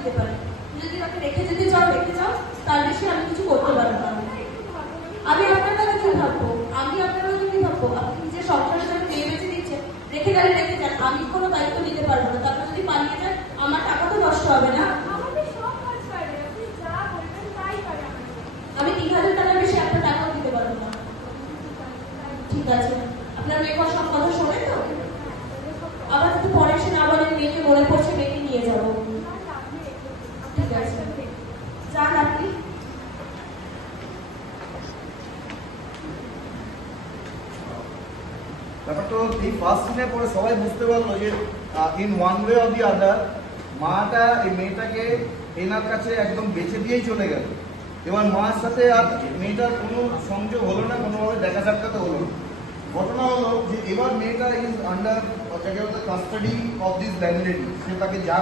দিতে পারি। যদি আমাকে রেখে যেতে চাও রেখে যাও, তার বেশি আমি কিছু করতে পারবো না। আমি আপনার কথা কি ভাববো? আমি আপনার কথা কি ভাববো? আপনি নিজের সংসারের জন্য মেয়ে বেঁচে দিচ্ছেন, রেখে গেলে রেখে যান, আমি কোনো দায়িত্ব নিতে পারবো না। তারপর যদি পালিয়ে যায় আমার টাকা তো নষ্ট হবে না। আমি 3000 টাকার বেশি আপনার টাকাও দিতে পারবো না। ঠিক আছে, আপনার মেয়ে সব কথা শোনে তো? আবার যদি পরে এসে না বলেন মেয়েকে মনে পড়ছে, মেয়েকে নিয়ে যাবো। ঠিক আছে, যান আপনি। ব্যাপারটা এই ফার্স্ট সিনের পরে সবাই বুঝতে পারলো যে in one way of the other মাটা এই মেয়েটাকে এনার কাছে একদম বেঁচে দিয়েই চলে গেল। এবার মার সাথে আর মেয়েটার কোনো সংযোগ হলো না, কোনোভাবে দেখা সাক্ষাৎ হলো না। ঘটনা হলো যে এবার মেয়েটা is under custody of this landlady. সে তাকে যা